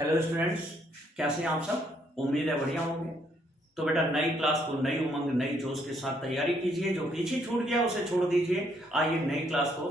Hello students, कैसे हैं आप सब। उम्मीद है बढ़िया होंगे। तो बेटा नई क्लास को नई उमंग नई जोश के साथ तैयारी कीजिए। जो पीछे छूट गया उसे छोड़ दीजिए। आइए नई क्लास को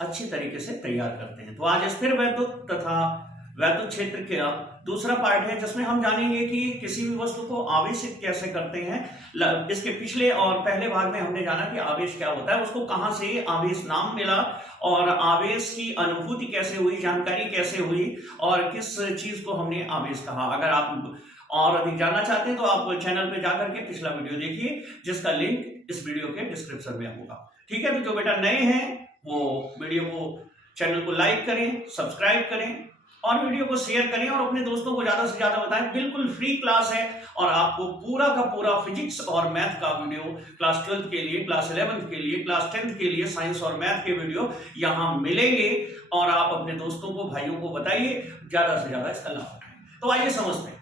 अच्छी तरीके से तैयार करते हैं। तो आज स्थिर वैद्युत तथा वैद्युत क्षेत्र का दूसरा पार्ट है, जिसमें हम जानेंगे कि किसी भी वस्तु को आवेशित कैसे करते हैं। इसके पिछले और पहले भाग में हमने जाना कि आवेश क्या होता है, उसको कहां से आवेश नाम मिला और आवेश की अनुभूति कैसे हुई, जानकारी कैसे हुई और किस चीज को हमने आवेश कहा। अगर आप और अधिक जानना चाहते हैं तो आप चैनल पे जाकर के पिछला वीडियो देखिए, जिसका लिंक इस वीडियो के डिस्क्रिप्शन में होगा। ठीक है, तो जो बेटा नए हैं वो वीडियो को चैनल को लाइक करें, सब्सक्राइब करें और वीडियो को शेयर करें और अपने दोस्तों को ज्यादा से ज्यादा बताएं। बिल्कुल फ्री क्लास है और आपको पूरा का पूरा फिजिक्स और मैथ का वीडियो क्लास 12th के लिए, क्लास 11th के लिए, क्लास 10th के लिए साइंस और मैथ के वीडियो यहाँ मिलेंगे और आप अपने दोस्तों को, भाइयों को बताइए, ज्यादा से ज्यादा इसका लाभ उठाएं। तो आइए समझते हैं।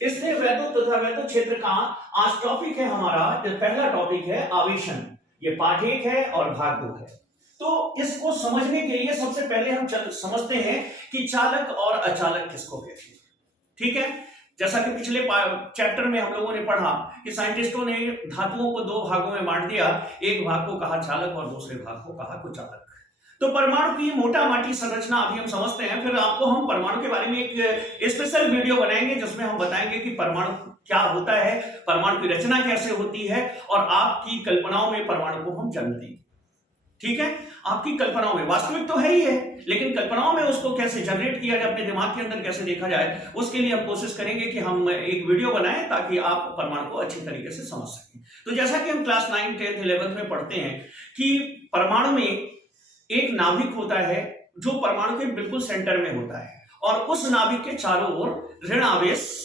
इसलिए वैद्युत तथा वैद्युत क्षेत्र का आज टॉपिक है हमारा, पहला टॉपिक है आवेशन। ये पाठ 1 है और भाग 2 है। तो इसको समझने के लिए सबसे पहले हम समझते हैं कि चालक और अचालक किसको कहते हैं। ठीक है, जैसा कि पिछले चैप्टर में हम लोगों ने पढ़ा कि साइंटिस्टों ने धातुओं को 2 भागों में बांट दिया। एक भाग को कहा चालक और दूसरे भाग को कहा कुचालक। तो परमाणु की मोटा माटी संरचना अभी हम समझते हैं, फिर आपको हम परमाणु के बारे में एक स्पेशल वीडियो बनाएंगे जिसमें हम बताएंगे कि परमाणु क्या होता है, परमाणु की रचना कैसे होती है और आपकी कल्पनाओं में परमाणु को हम जन्म देंगे। ठीक है, आपकी कल्पनाओं में, वास्तविक तो है ही है, लेकिन कल्पनाओं में उसको कैसे जनरेट किया जाए, अपने दिमाग के अंदर कैसे देखा जाए, उसके लिए हम कोशिश करेंगे कि हम एक वीडियो बनाएं ताकि आप परमाणु को अच्छी तरीके से समझ सकें। तो जैसा कि हम क्लास 9, 10th, 11th में पढ़ते हैं कि परमाणु में एक नाभिक होता है जो परमाणु के बिल्कुल सेंटर में होता है और उस नाभिक के चारों ओर ऋण आवेश,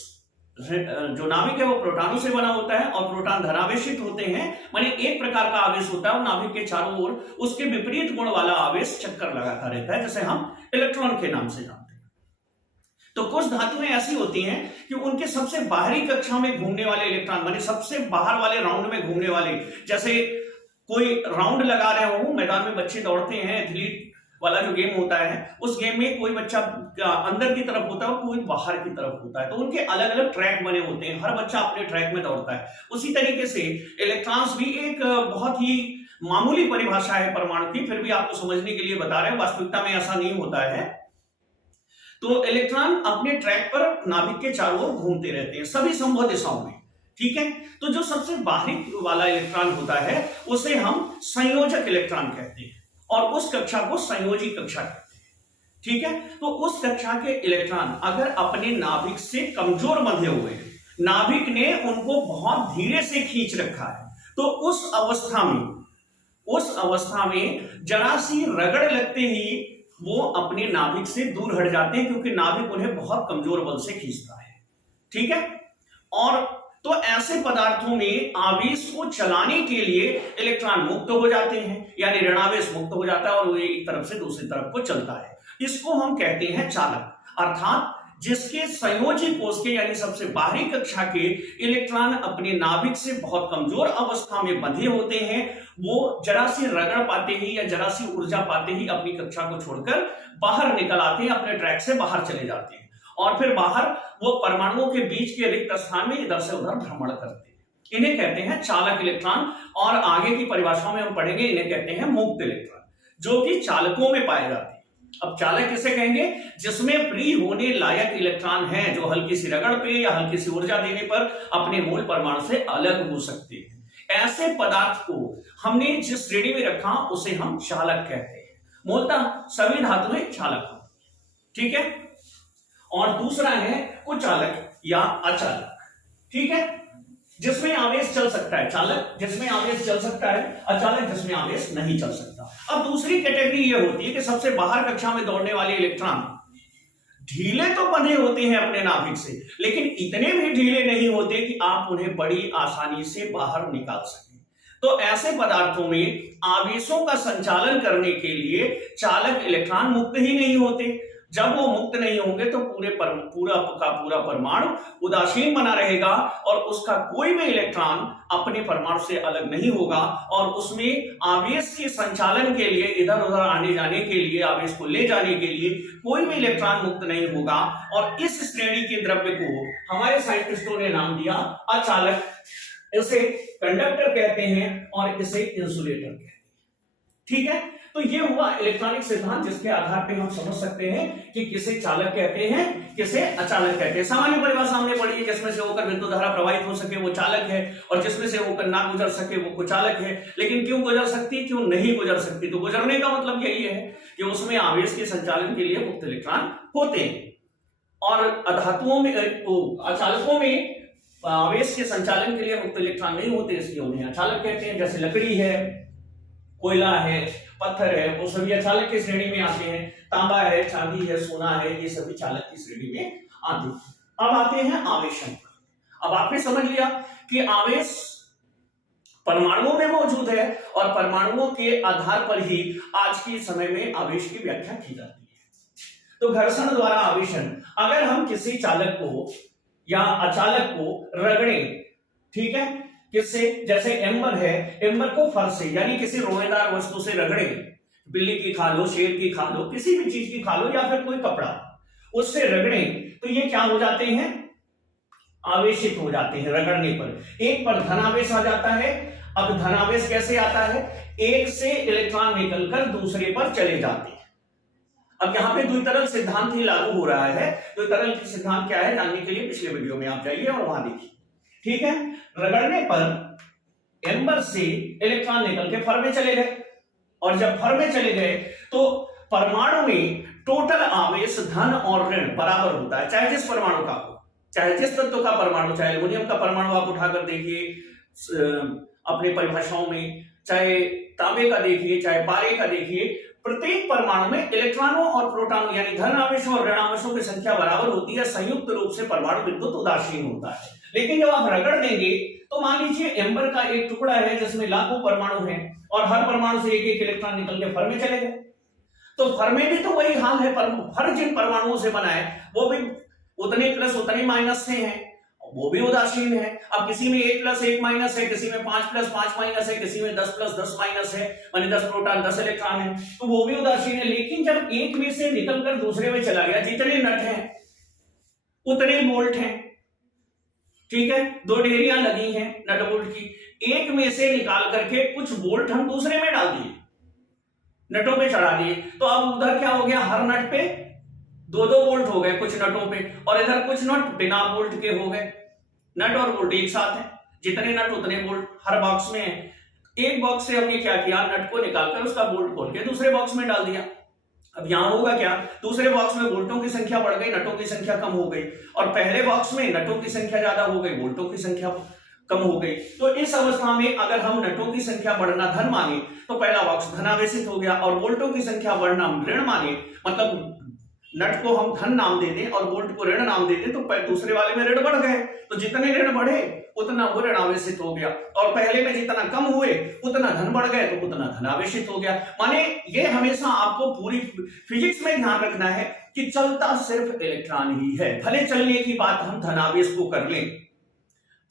जो नाभिक है वो प्रोटॉनों से बना होता है और प्रोटॉन धनावेशित होते हैं। माने एक प्रकार का आवेश होता है और नाभिक के चारों ओर उसके विपरीत गुण वाला आवेश चक्कर लगाता रहता है, जैसे हम इलेक्ट्रॉन के नाम से जानते हैं। तो कुछ धातुएं ऐसी होती हैं कि उनके सबसे बाहरी कक्षा में घूमने वाले इलेक्ट्रॉन, माने सबसे बाहर वाले राउंड में घूमने वाले, जैसे कोई राउंड लगा रहे हो, मैदान में बच्चे दौड़ते हैं, एथलीट वाला जो गेम होता है, उस गेम में कोई बच्चा अंदर की तरफ होता है और कोई बाहर की तरफ होता है। तो उनके अलग अलग ट्रैक बने होते हैं, हर बच्चा अपने ट्रैक में दौड़ता है। उसी तरीके से इलेक्ट्रॉन्स भी एक बहुत ही मामूली परिभाषा है परमाणु की, फिर भी आपको समझने के लिए बता रहे हैं, वास्तविकता में ऐसा नहीं होता है। तो इलेक्ट्रॉन अपने ट्रैक पर नाभिक के चारों ओर घूमते रहते हैं सभी संभव दिशाओं में। ठीक है, तो जो सबसे बाहरी वाला इलेक्ट्रॉन होता है उसे हम संयोजक इलेक्ट्रॉन कहते हैं और उस कक्षा को संयोजी कक्षा कहते हैं। ठीक है, तो उस कक्षा के इलेक्ट्रॉन अगर अपने नाभिक से कमजोर बंधे हुए हैं, नाभिक ने उनको बहुत धीरे से खींच रखा है, तो उस अवस्था में जरा सी रगड़ लगते ही वो अपने नाभिक से दूर हट जाते हैं, क्योंकि नाभिक उन्हें बहुत कमजोर बल से खींचता है। ठीक है, और तो ऐसे पदार्थों में आवेश को चलाने के लिए इलेक्ट्रॉन मुक्त हो जाते हैं, यानी ऋणावेश मुक्त हो जाता है और वो एक तरफ से दूसरी तरफ को चलता है। इसको हम कहते हैं चालक, अर्थात जिसके संयोजी कोष के यानी सबसे बाहरी कक्षा के इलेक्ट्रॉन अपने नाभिक से बहुत कमजोर अवस्था में बंधे होते हैं, वो जरा सी रगड़ पाते ही या जरा सी ऊर्जा पाते ही अपनी कक्षा को छोड़कर बाहर निकल आते हैं, अपने ट्रैक से बाहर चले जाते हैं और फिर बाहर वो परमाणुओं के बीच के रिक्त स्थान में इधर से उधर भ्रमण करते हैं। इन्हें कहते हैं चालक इलेक्ट्रॉन और आगे की परिभाषाओं में हम पढ़ेंगे, इन्हें कहते हैं मुक्त इलेक्ट्रॉन, जो कि चालकों में पाए जाते हैं। अब चालक किसे कहेंगे? जिसमें फ्री होने लायक इलेक्ट्रॉन है, जो हल्की सी रगड़ पे या हल्की सी ऊर्जा देने पर अपने मूल परमाणु से अलग हो सकते हैं। ऐसे पदार्थ को हमने जिस श्रेणी में रखा उसे हम चालक कहते हैं। मूलतः सभी धातुएं चालक होती हैं। ठीक है, और दूसरा है कुचालक या अचालक। ठीक है, जिसमें आवेश चल सकता है, चालक जिसमें आवेश चल सकता है, अचालक जिसमें आवेश नहीं चल सकता। अब दूसरी कैटेगरी यह होती है कि सबसे बाहर कक्षा में दौड़ने वाले इलेक्ट्रॉन ढीले तो बंधे होते हैं अपने नाभिक से, लेकिन इतने भी ढीले नहीं होते कि आप उन्हें बड़ी आसानी से बाहर निकाल सकें। तो ऐसे पदार्थों में आवेशों का संचालन करने के लिए चालक इलेक्ट्रॉन मुक्त ही नहीं होते। जब वो मुक्त नहीं होंगे तो पूरा का पूरा परमाणु उदासीन बना रहेगा और उसका कोई भी इलेक्ट्रॉन अपने परमाणु से अलग नहीं होगा और उसमें आवेश के संचालन के लिए, इधर उधर आने जाने के लिए, आवेश को ले जाने के लिए कोई भी इलेक्ट्रॉन मुक्त नहीं होगा। और इस श्रेणी के द्रव्य को हमारे साइंटिस्टों ने नाम दिया अचालक। इसे कंडक्टर कहते हैं और इसे इंसुलेटर कहते हैं। ठीक है, तो ये हुआ इलेक्ट्रॉनिक सिद्धांत, जिसके आधार पे हम समझ सकते हैं कि किसे चालक कहते हैं, किसे अचालक कहते हैं। सामान्य परिभाषा हमने पढ़ी है, जिसमें से होकर विद्युत धारा प्रवाहित हो सके वो चालक है, और जिसमें से होकर ना गुजर सके वो कुचालक है। लेकिन क्यों गुजर सकती, क्यों नहीं गुजर सकती? तो गुजरने का मतलब यही है कि उसमें आवेश के संचालन के लिए मुक्त इलेक्ट्रॉन होते हैं। और अधातुओं में, अचालकों में आवेश के संचालन के लिए मुक्त इलेक्ट्रॉन नहीं होते, इसलिए उन्हें अचालक कहते हैं। जैसे लकड़ी है, कोयला है, पत्थर है, वो सभी अचालक की श्रेणी में आते हैं। तांबा है, चांदी है, सोना है, ये सभी चालक की श्रेणी में आते हैं। अब आते हैं आवेशन पर। अब आपने समझ लिया कि आवेश परमाणुओं में मौजूद है और परमाणुओं के आधार पर ही आज के समय में आवेश की व्याख्या की जाती है। तो घर्षण द्वारा आवेशन, अगर हम किसी चालक को या अचालक को रगड़ें, ठीक है, किससे? जैसे एम्बर है, एम्बर को फर से यानी किसी रोएदार वस्तु से रगड़े, बिल्ली की खा लो, शेर की खा लो, किसी भी चीज की खा लो, या फिर कोई कपड़ा, उससे रगड़े तो ये क्या हो जाते हैं? आवेशित हो जाते हैं रगड़ने पर। एक पर धनावेश आ जाता है। अब धनावेश कैसे आता है? एक से इलेक्ट्रॉन निकलकर दूसरे पर चले जाते हैं। अब यहां पे द्वितरल सिद्धांत ही लागू हो रहा है। द्वितरल सिद्धांत क्या है जानने के लिए पिछले वीडियो में आप जाइए और वहां देखिए। ठीक है, रगड़ने पर एम्बर से इलेक्ट्रॉन निकल के फर में चले गए, और जब फर में चले गए तो परमाणु में टोटल आवेश धन और ऋण बराबर होता है, चाहे जिस परमाणु का हो, चाहे जिस तत्व का परमाणु, चाहे एल्युमिनियम का परमाणु आप उठाकर देखिए अपने परिभाषाओं में, चाहे तांबे का देखिए, चाहे पारे का देखिए, प्रत्येक परमाणु में इलेक्ट्रॉनों और प्रोटॉनों यानी धन आवेशों और ऋण आवेशों की संख्या बराबर होती है। संयुक्त रूप से परमाणु विद्युत उदासीन होता है। लेकिन जब आप रगड़ देंगे तो मान लीजिए एम्बर का एक टुकड़ा है जिसमें लाखों परमाणु हैं और हर परमाणु से एक एक इलेक्ट्रॉन निकल के फर में चले गए, तो फर में भी तो वही हाल है। फर जिन परमाणुओं से बना है वो भी उतने प्लस उतने माइनस से हैं, वो भी उदासीन है। अब किसी में 1 प्लस 1 माइनस है, किसी में 5 प्लस 5 माइनस है, किसी में 10 प्लस 10 माइनस है, माने 10 प्रोटॉन 10 इलेक्ट्रॉन है, तो वो भी उदासीन है। लेकिन जब एक में से निकलकर दूसरे में चला गया, जितने नट हैं उतने बोल्ट हैं, ठीक है, 2 ढेरियां लगी हैं नट बोल्ट की, एक में से निकाल करके कुछ बोल्ट हम दूसरे में डाल दिए, नटों पे चढ़ा दिए, तो अब उधर क्या हो गया? हर नट पे 2-2 बोल्ट हो गए कुछ नटों पे, और इधर कुछ नट बिना बोल्ट के हो गए। नट और बोल्ट एक साथ है, जितने नट उतने बोल्ट हर बॉक्स में है। एक बॉक्स से हमने क्या किया? नट को निकालकर उसका बोल्ट खोल के दूसरे बॉक्स में डाल दिया। अब यहां होगा क्या? दूसरे बॉक्स में बोल्टों की संख्या बढ़ गई, नटों की संख्या कम हो गई, और पहले बॉक्स में नटों की संख्या ज्यादा हो गई, बोल्टों की संख्या कम हो गई। तो इस अवस्था में अगर हम नटों की संख्या बढ़ना धन माने तो पहला बॉक्स धनावेशित हो गया, और बोल्टों की संख्या बढ़ना ऋण माने, मतलब नट को हम धन नाम दे दें और बोल्ट को ऋण नाम दे दें, तो दूसरे वाले में ऋण बढ़ गए, तो जितने ऋण बढ़े उतना वो ऋणावेशित हो गया, और पहले में जितना कम हुए उतना धन बढ़ गए तो उतना धनावेशित हो गया। माने ये हमेशा आपको पूरी फिजिक्स में ध्यान रखना है कि चलता सिर्फ इलेक्ट्रॉन ही है। भले चलने की बात हम धनावेश को कर लें,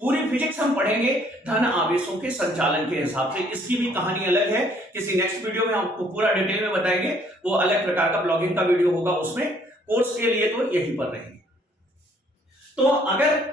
पूरी फिजिक्स हम पढ़ेंगे धन आवेशों के संचालन के हिसाब से। इसकी भी कहानी अलग है, किसी नेक्स्ट वीडियो में आपको पूरा डिटेल में बताएंगे, वो अलग प्रकार का ब्लॉगिंग का वीडियो होगा, उसमें कोर्स के लिए तो यही पर रहेंगे। तो अगर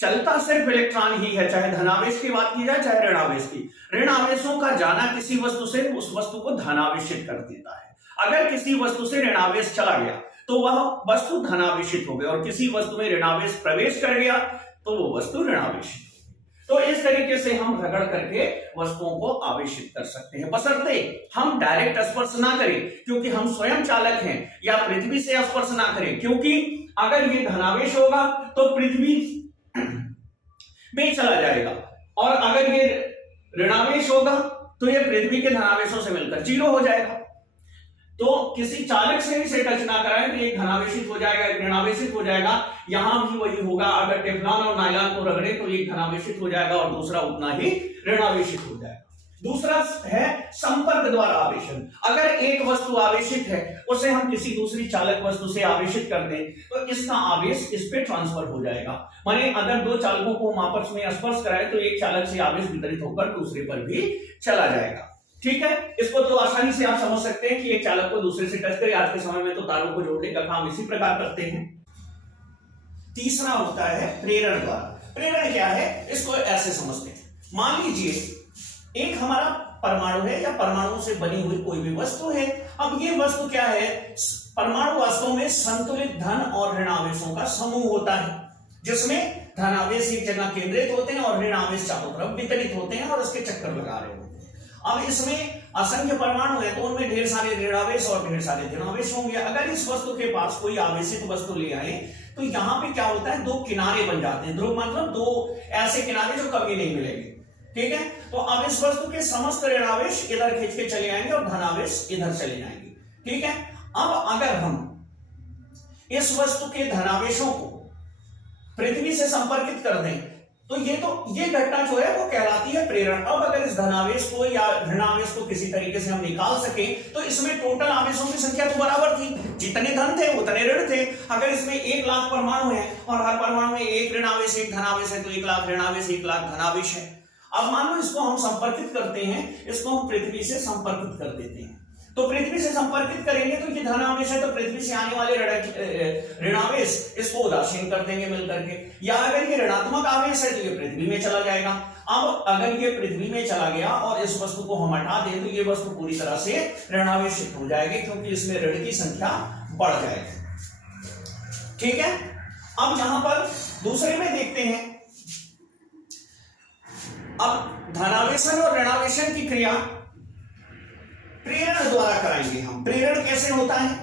चलता सिर्फ इलेक्ट्रॉन ही है, चाहे धनावेश की बात की जाए चाहे ऋणावेश की, ऋण आवेशों का जाना किसी वस्तु से उस वस्तु को धनावेशित कर देता है। अगर किसी वस्तु से ऋणावेश चला गया तो वह वस्तु धनावेशित हो गई, और किसी वस्तु में ऋणावेश प्रवेश कर गया तो वो वस्तु ऋणावेशित होगी। तो इस तरीके से हम रगड़ करके वस्तुओं को आवेशित कर सकते हैं, बशर्ते हम डायरेक्ट स्पर्श ना करें, क्योंकि हम स्वयं चालक हैं, या पृथ्वी से स्पर्श ना करें, क्योंकि अगर ये धनावेश होगा तो पृथ्वी में चला जाएगा, और अगर ये ऋणावेश होगा तो ये पृथ्वी के धनावेशों से मिलकर 0 हो जाएगा। तो किसी चालक से इसे टच ना कराएं तो एक धनावेशित हो जाएगा, एक ऋणावेशित हो जाएगा। यहां भी वही होगा, अगर टेफ्लॉन और नायलॉन को रगड़े तो एक धनावेशित हो जाएगा और दूसरा उतना ही ऋणावेशित हो जाएगा। दूसरा है संपर्क द्वारा आवेशन। अगर एक वस्तु आवेशित है, उसे हम किसी दूसरी चालक वस्तु से आवेशित कर दें तो इसका आवेश इस पे ट्रांसफर हो जाएगा। माने अगर दो चालकों को हम आपस में स्पर्श कराए तो एक चालक से आवेश वितरित होकर दूसरे पर भी चला जाएगा। ठीक है, इसको तो आसानी से आप समझ सकते हैं कि एक चालक को दूसरे से टच करे। आज के समय में तो तारों को जोड़ने का काम इसी प्रकार करते हैं। तीसरा होता है प्रेरण द्वारा। प्रेरण क्या है, इसको ऐसे समझते हैं। मान लीजिए एक हमारा परमाणु है या परमाणु से बनी हुई कोई भी वस्तु है। अब ये वस्तु क्या है, परमाणु वास्तव में संतुलित धन और ऋण आवेशों का समूह होता है, जिसमें धन आवेश एक जगह केंद्रित होते हैं और ऋण आवेश चारों तरफ वितरित होते हैं और उसके चक्कर लगा रहे होते हैं। अब इसमें असंख्य परमाणु है तो उनमें ढेर सारे ऋणावेश और ढेर सारे धनावेश होंगे। अगर इस वस्तु के पास कोई आवेशित वस्तु ले आए तो यहां पे क्या होता है, दो किनारे बन जाते हैं। ध्रुव मतलब दो ऐसे किनारे जो कभी नहीं मिलेंगे। ठीक है, तो अब इस वस्तु के समस्त ऋणावेश इधर खींच के चले आएंगे और धनावेश इधर चले जाएंगे। ठीक है, अब अगर हम इस वस्तु के धनावेशों को पृथ्वी से संपर्कित कर दें तो ये घटना जो है वो कहलाती है प्रेरण। अब अगर इस धनावेश को या ऋणावेश को किसी तरीके से हम निकाल सके तो इसमें टोटल आवेशों की संख्या तो बराबर थी, जितने धन थे उतने ऋण थे। अगर इसमें 1 लाख परमाणु है और हर परमाणु में एक ऋणावेश एक धनावेश है तो 1 लाख ऋणावेश 1 लाख धनावेश है। अब मान लो इसको हम संपर्कित करते हैं, इसको हम पृथ्वी से संपर्कित कर देते हैं। तो पृथ्वी से संपर्कित करेंगे तो ये धनावेश है तो पृथ्वी से आने वाले ऋणावेश इसको उदासीन कर देंगे मिलकर के, या अगर ये ऋणात्मक आवेश है तो ये पृथ्वी में चला जाएगा। अब अगर ये पृथ्वी में चला गया और इस वस्तु को हम हटा दें तो ये वस्तु पूरी तरह से ऋणावेशित हो जाएगी, क्योंकि इसमें ऋण की संख्या बढ़ जाएगी। ठीक है, अब यहां पर दूसरे में देखते हैं। अब धनावेशन और ऋणावेशन की क्रिया प्रेरण द्वारा कराएंगे हम। प्रेरण कैसे होता है,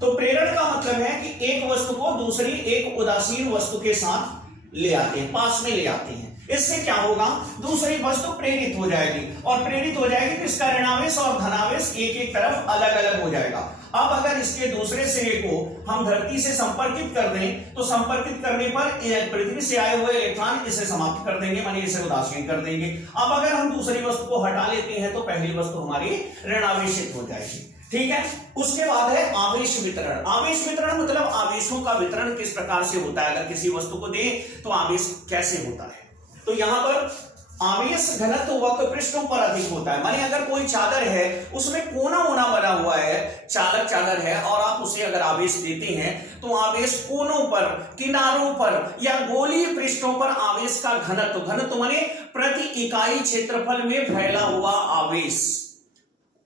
तो प्रेरण का मतलब है कि एक वस्तु को दूसरी एक उदासीन वस्तु के साथ ले आते हैं, पास में ले आते हैं। इससे क्या होगा, दूसरी वस्तु प्रेरित हो जाएगी और प्रेरित हो जाएगी तो इसका ऋणावेश और धनावेश एक एक तरफ अलग अलग हो जाएगा। अब अगर इसके दूसरे सिरे को हम धरती से संपर्कित कर दें तो संपर्कित करने पर पृथ्वी से आए हुए इलेक्ट्रॉन इसे समाप्त कर देंगे, माने इसे उदासीन कर देंगे। अब अगर हम दूसरी वस्तु को हटा लेते हैं तो पहली वस्तु हमारी ऋणावेशित हो जाएगी। ठीक है, उसके बाद है आवेश वितरण। आवेश वितरण मतलब आवेशों का वितरण किस प्रकार से होता है। अगर किसी वस्तु को दें तो आवेश कैसे होता है, तो यहां पर आवेश घनत्व वक्र पृष्ठों पर अधिक होता है। माने अगर कोई चादर है उसमें कोना ओना बना हुआ है, चालक चादर है, और आप उसे अगर आवेश देते हैं तो आवेश कोनों पर, किनारों पर या गोलीय पृष्ठों पर आवेश का घनत्व, घनत्व माने प्रति इकाई क्षेत्रफल में फैला हुआ आवेश।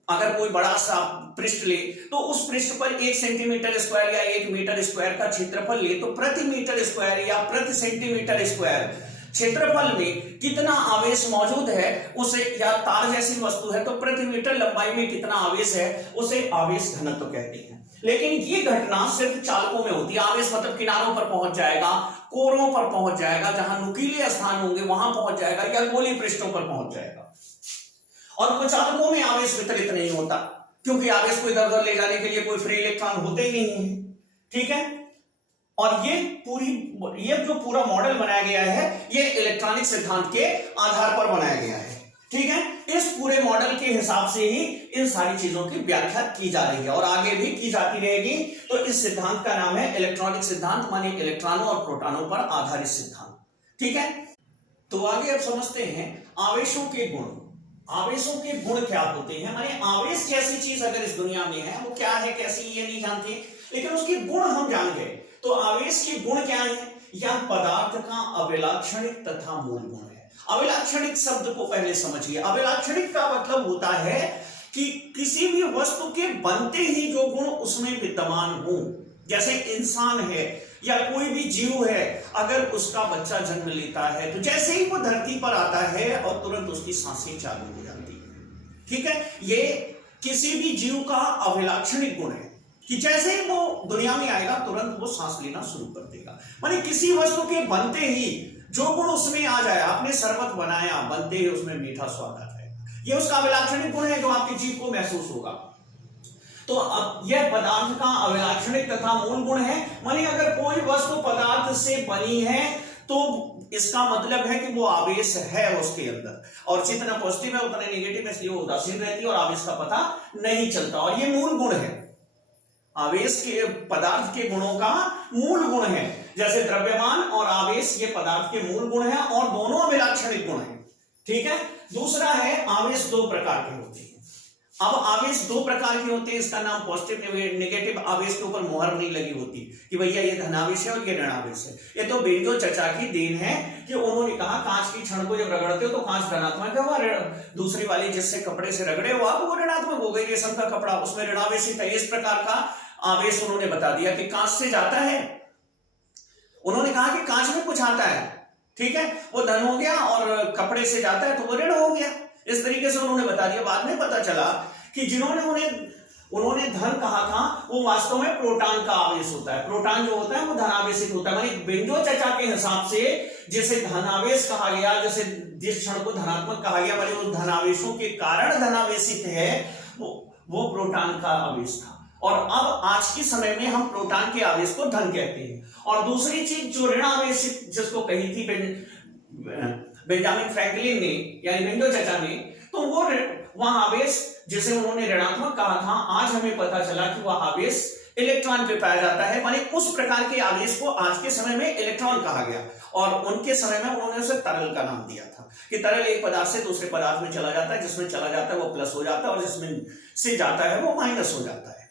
अगर कोई बड़ा सा पृष्ठ ले तो उस पृष्ठ पर 1 सेंटीमीटर स्क्वायर या 1 मीटर स्क्वायर का क्षेत्रफल ले तो प्रति मीटर स्क्वायर या प्रति सेंटीमीटर स्क्वायर क्षेत्रफल में कितना आवेश मौजूद है उसे, या तार जैसी वस्तु है तो प्रति मीटर लंबाई में कितना आवेश है उसे आवेश घनत्व कहते हैं। लेकिन ये घटना सिर्फ चालकों में होती है। आवेश मतलब किनारों पर पहुंच जाएगा, कोरों पर पहुंच जाएगा, जहां नुकीले स्थान होंगे वहां पहुंच जाएगा, या गोलीय पृष्ठों पर पहुंच जाएगा। और कुछ चालकों में आवेश वितरित नहीं होता, क्योंकि आवेश को इधर उधर ले जाने के लिए कोई फ्री इलेक्ट्रॉन होते ही नहीं है। ठीक है, और ये जो पूरा मॉडल बनाया गया है ये इलेक्ट्रॉनिक सिद्धांत के आधार पर बनाया गया है। ठीक है, इस पूरे मॉडल के हिसाब से ही इन सारी चीजों की व्याख्या की जा रही है और आगे भी की जाती रहेगी। तो इस सिद्धांत का नाम है इलेक्ट्रॉनिक सिद्धांत, माने इलेक्ट्रॉनों और प्रोटॉनों पर आधारित सिद्धांत। ठीक है, तो आगे अब समझते हैं आवेशों के गुण। आवेशों के गुण क्या होते हैं, माने आवेश जैसी चीज अगर इस दुनिया में है वो क्या है कैसी ये नहीं जानते, लेकिन उसके गुण हम जान गए। तो आवेश के गुण क्या है, यह पदार्थ का अविलाक्षणिक तथा मूल गुण है। अविलाक्षणिक शब्द को पहले समझिए। अविलाक्षणिक का मतलब होता है कि किसी भी वस्तु के बनते ही जो गुण उसमें विद्यमान हो, जैसे इंसान है या कोई भी जीव है, अगर उसका बच्चा जन्म लेता है तो जैसे ही वो धरती पर आता है और तुरंत उसकी सांसें चालू हो जाती है। ठीक है, ये किसी भी जीव का अविलाक्षणिक गुण है कि जैसे ही वो दुनिया में आएगा तुरंत वो सांस लेना शुरू कर देगा। माने किसी वस्तु के बनते ही जो गुण उसमें आ जाए, आपने शरबत बनाया, बनते ही उसमें मीठा स्वाद आ जाएगा, ये उसका अविलाक्षणिक गुण है जो आपके जीव को महसूस होगा। तो अब यह पदार्थ का अविलाक्षणिक तथा मूल गुण है। माने अगर कोई वस्तु पदार्थ से बनी है तो इसका मतलब है कि वो आवेश है उसके अंदर, और जितना पॉजिटिव है उतना नेगेटिव है, इसलिए वो उदासीन रहती है और आवेश का पता नहीं चलता। और ये मूल गुण है, आवेश के पदार्थ के गुणों का मूल गुण है। जैसे द्रव्यमान और आवेश ये पदार्थ के मूल गुण है और दोनों अभिलाक्षणिक गुण है। ठीक है। दूसरा है आवेश दो प्रकार के होते हैं। अब आवेश दो प्रकार के होते हैं, इसका नाम पॉजिटिव नेगेटिव। आवेश के ऊपर मोहर नहीं लगी होती कि भैया ये धनावेश है और ये ऋणावेश है। ये तो बेंजो चचा की देन है कि उन्होंने कहा कांच की छड़ को जब रगड़ते हो तो कांच धनात्मक है, और दूसरी वाली जिससे कपड़े से रगड़े हो आप वो ऋणात्मक हो गई, रेशम का कपड़ा, उसमें ऋणावेशित है। इस प्रकार का आवेश उन्होंने बता दिया कि कांच से जाता है। उन्होंने कहा कि कांच में कुछ आता है, ठीक है, वो धन हो गया, और कपड़े से जाता है तो वो ऋण हो गया। इस तरीके से उन्होंने बता दिया। बाद में पता चला कि जिन्होंने उन्होंने धन कहा था वो वास्तव में प्रोटॉन का आवेश होता है। प्रोटॉन जो होता है वो धनावेशित होता है। माने बेंजो चचा के हिसाब से जिसे धनावेश कहा गया, जैसे जिस क्षण को धनात्मक कहा गया, माने उस धनावेशों के कारण धनावेशित है, वो प्रोटॉन का आवेश था। और अब आज के समय में हम प्रोटॉन के आवेश को धन कहते हैं। और दूसरी चीज जो ऋण आवेशित जिसको कही थी बेंजामिन फ्रैंकलिन ने यानी बेंजो चचा ने, तो वो वह आवेश जिसे उन्होंने ऋणात्मक कहा था, आज हमें पता चला कि वह आवेश इलेक्ट्रॉन पे पाया जाता है। माने उस प्रकार के आवेश को आज के समय में इलेक्ट्रॉन कहा गया, और उनके समय में उन्होंने उसे तरल का नाम दिया था कि तरल एक पदार्थ से दूसरे पदार्थ में चला जाता है, जिसमें चला जाता है वो प्लस हो जाता है और जिसमें से जाता है वो माइनस हो जाता है।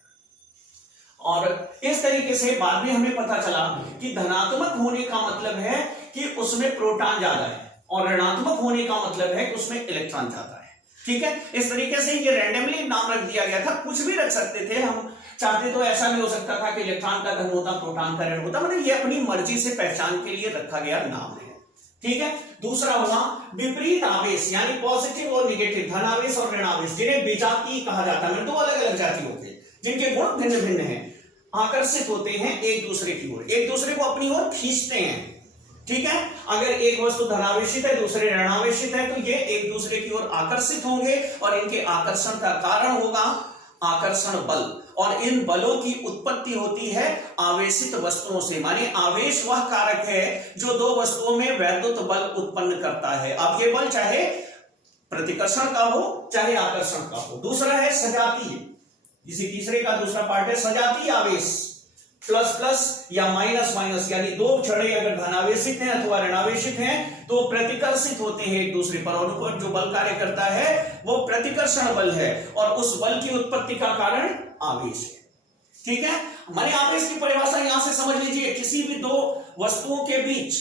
और इस तरीके से बाद में हमें पता चला कि धनात्मक होने का मतलब है कि उसमें प्रोटॉन ज्यादा है, और ऋणात्मक होने का मतलब है कि उसमें इलेक्ट्रॉन ज्यादा है। ठीक है। इस तरीके से ये रैंडमली नाम रख दिया गया था, कुछ भी रख सकते थे हम चाहते तो। ऐसा भी हो सकता था कि इलेक्ट्रॉन का धन होता, प्रोटॉन का ऋण होता। मतलब ये अपनी मर्जी से पहचान के लिए रखा गया नाम है। ठीक है। दूसरा हुआ विपरीत आवेश, यानी पॉजिटिव और निगेटिव, धनावेश और ऋणावेश, जिन्हें विजातीय कहा जाता है। दो अलग अलग जाति होते हैं जिनके गुण भिन्न भिन्न हैं, आकर्षित होते हैं एक दूसरे की ओर, एक दूसरे को अपनी ओर खींचते हैं। ठीक है। अगर एक वस्तु धनावेशित है दूसरे ऋणावेशित है तो ये एक दूसरे की ओर आकर्षित होंगे, और इनके आकर्षण का कारण होगा आकर्षण बल, और इन बलों की उत्पत्ति होती है आवेशित वस्तुओं से। माने आवेश वह कारक है जो दो वस्तुओं में वैद्युत बल उत्पन्न करता है। अब ये बल चाहे प्रतिकर्षण का हो चाहे आकर्षण का हो। दूसरा है सजातीय, इसी तीसरे का दूसरा पार्ट है सजातीय आवेश, प्लस प्लस या माइनस माइनस, यानी दो छड़े अगर धनावेशित हैं अथवा ऋणावेशित हैं तो प्रतिकर्षित होते हैं एक दूसरे पर, और उनको जो बल कार्य करता है वो प्रतिकर्षण बल है, और उस बल की उत्पत्ति का कारण आवेश है। ठीक है। हमारे आवेश की परिभाषा यहां से समझ लीजिए, किसी भी दो वस्तुओं के बीच